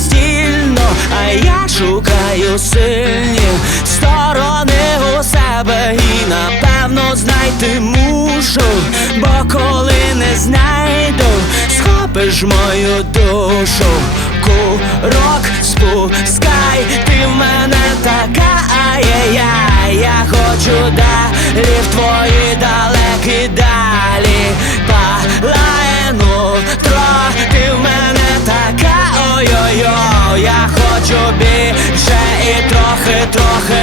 безцільно, а я шукаю сильні сторони у себе і напевно знайти мушу, бо коли не знайду, схопиш мою душу, курок спускай, ти в мене така, а я, я, хочу далі в твої. Я хочу більше і трохи, трохи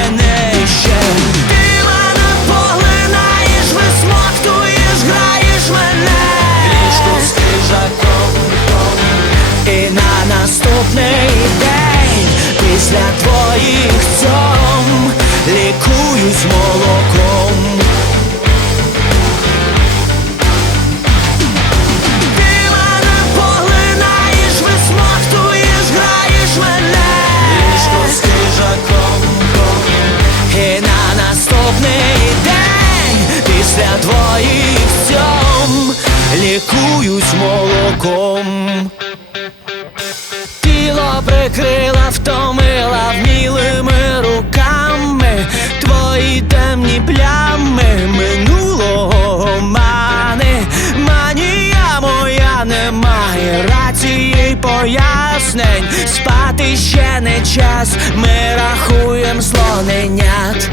лікуюсь молоком. Тіло прикрила, втомила вмілими руками. Твої темні плями минулого мани. Манія моя немає рації пояснень. Спати ще не час, ми рахуєм слоненят.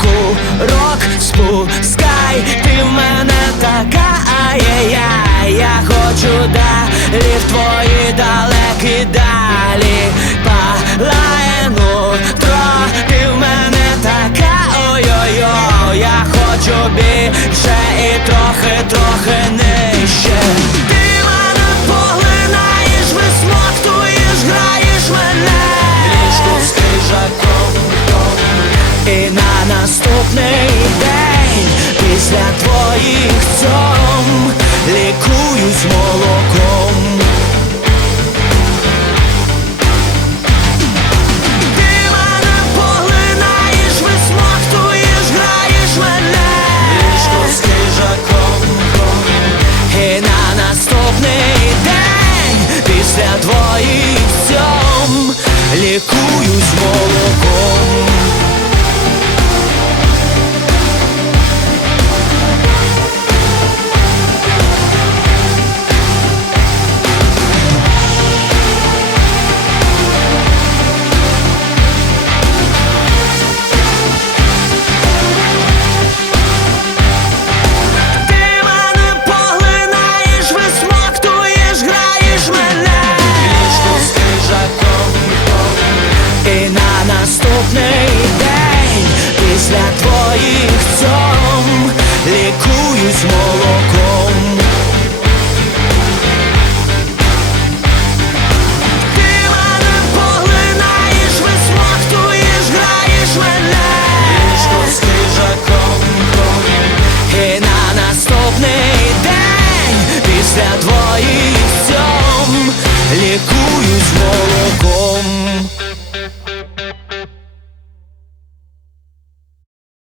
Курок спускай, ти в мене така, ай-яй-яй Я хочу далі в твої далекі далі. Палає нутро, ти в мене така, ой-ой-ой. Я хочу більше і трохи, трохи нижче. Ти мене поглинаєш, висмоктуєш, граєш мене. Ліжку з хижаком і на наступний твоїх сьом лікуюсь молоком. лікують знову.